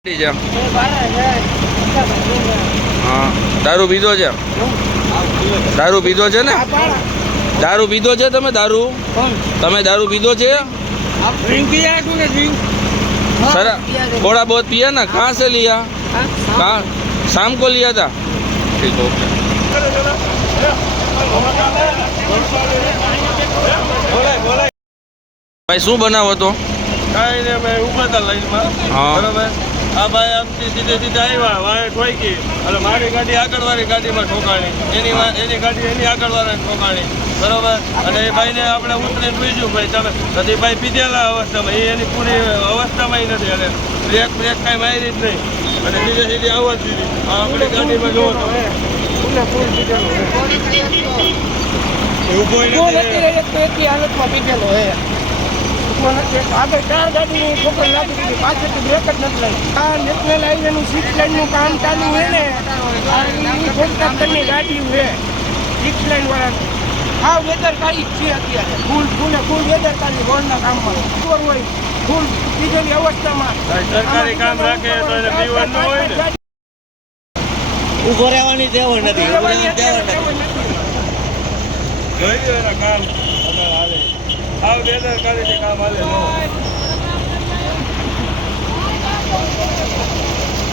હા દારૂ પીધો છે? દારૂ પીધો છે ને? દારૂ પીધો છે તમે? તમે दारू पीधो છે? सर थोड़ा बहुत पिया ना? कहाँ से लिया? कहाँ? शाम को लिया था? ठीक ओके। भाई શું બનાવો તો? કાંઈ ને મેં ઊભા હતા લાઈનમાં. બરાબર. આ ભાઈ આમથી સીધે સીધા આવ્યા, વાંહે ઠોકી અને મારી ગાડી આગળવાળી ગાડીમાં ઠોકાણી, એની ગાડી એની આગળવાળાને ઠોકાણી. બરાબર. અને એ ભાઈને આપણે ઉતરીને પૂછ્યું ભાઈ તમે નથી ભાઈ પીધેલા અવસ્થામાં, એની પૂરી અવસ્થામાં નથી. અને બ્રેક કાંઈ મારી જ નહીં અને સીધે સીધી આવવા જ દીધી. આપણી ગાડીમાં જોવો તમે ઊભો નથી હાલતમાં પીધેલો હે. આગળ 4 ગાડીની ઠોકર લાગી દીધી, પાછળથી બ્રેક જ નથી લાગી. આ નેશનલ હાઈવેનું 6 લાઈનનું કામ ચાલુ હોય ને, કોન્ટ્રાક્ટરની ગાડી છે 6 લાઈન વાળાની. આ બેદરકારી જ છે અત્યારે, ફૂલ બેદરકારી રોડના કામમાં. ખબર હોય ફૂલ પીધેલી અવસ્થામાં સરકારી કામ રાખે તો એને પીવાનું ન હોય ને. ઉભો રહેવાની ટેવ નથી. જોઈ લો એના કામ અમારે હાલે. આ બેદરકારીથી કામ હાલે.